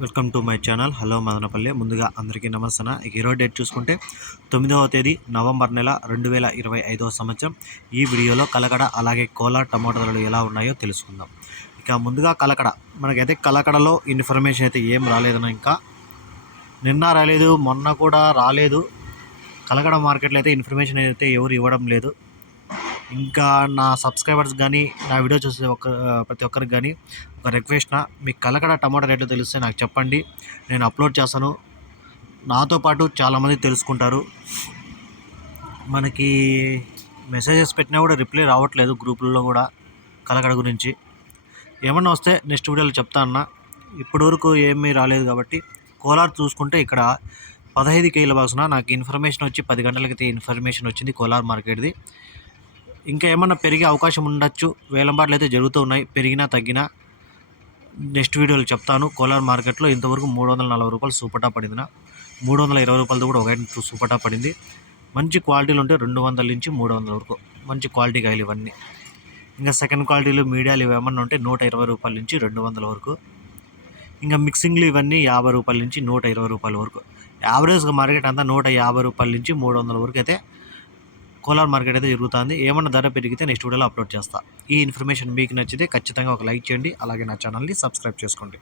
Welcome to my channel. Hello Madanapalle. ముందుగా అందరికీ నమస్తే ఇక ఈరోజు డేట్ చూసుకుంటే తొమ్మిదవ తేదీ నవంబర్ నెల రెండు వేల ఇరవై ఐదవ సంవత్సరం. ఈ వీడియోలో కలకడ అలాగే కోలా టమాటో ధరలు ఎలా ఉన్నాయో తెలుసుకుందాం. ఇక ముందుగా కలకడ. మనకైతే కలకడలో ఇన్ఫర్మేషన్ అయితే ఏం రాలేదన ఇంకా. నిన్న రాలేదు మొన్న కూడా రాలేదు. కలకడ మార్కెట్లో అయితే ఇన్ఫర్మేషన్ అయితే ఎవరు ఇవ్వడం లేదు. ఇంకా నా సబ్స్క్రైబర్స్ కానీ నా వీడియో చూసే ఒక్క ప్రతి ఒక్కరికి కానీ ఒక రిక్వెస్ట్ నా మీకు కలకడ టమాటా రేట్లు తెలిస్తే నాకు చెప్పండి. నేను అప్లోడ్ చేస్తాను. నాతో పాటు చాలామంది తెలుసుకుంటారు. మనకి మెసేజెస్ పెట్టినా కూడా రిప్లై రావట్లేదు గ్రూపుల్లో కూడా కలకడ గురించి. ఏమన్నా వస్తే నెక్స్ట్ వీడియోలో చెప్తా అన్న. ఇప్పటి వరకు ఏమీ రాలేదు కాబట్టి కోలార్ చూసుకుంటే ఇక్కడ పదహైదు కేల బాక్స్న నాకు ఇన్ఫర్మేషన్ వచ్చి పది గంటలకైతే ఇన్ఫర్మేషన్ వచ్చింది కోలార్ మార్కెట్ది. ఇంకా ఏమన్నా పెరిగే అవకాశం ఉండొచ్చు. వేలంబాట్లు అయితే జరుగుతూ ఉన్నాయి. పెరిగినా తగ్గినా నెక్స్ట్ వీడియోలో చెప్తాను. కోలార్ మార్కెట్లో ఇంతవరకు మూడు వందల నలభై రూపాయలు సూపటా పడిందిన. మూడు వందల ఇరవై రూపాయలతో కూడా ఒక సూపటా పడింది. మంచి క్వాలిటీలు ఉంటే రెండు వందల నుంచి మూడు వందల వరకు. మంచి క్వాలిటీ కాయలు ఇవన్నీ. ఇంకా సెకండ్ క్వాలిటీలు మీడియాలు ఇవి ఏమన్నా ఉంటే నూట ఇరవై రూపాయల నుంచి రెండు వందల వరకు. ఇంకా మిక్సింగ్లు ఇవన్నీ యాభై రూపాయల నుంచి నూట ఇరవై రూపాయల వరకు. యావరేజ్గా మార్కెట్ అంతా నూట యాభై రూపాయల నుంచి మూడు వందల వరకు అయితే కోలార్ మార్కెట్ అయితే జరుగుతుంది ఏమన్నా ధర పెరిగితే నెక్స్ట్ వీడియోలో అప్లోడ్ చేస్తా. ఈ ఇన్ఫర్మేషన్ మీకు నచ్చితే ఖచ్చితంగా ఒక లైక్ చేయండి. అలాగే నా ఛానల్ని సబ్స్క్రైబ్ చేసుకోండి.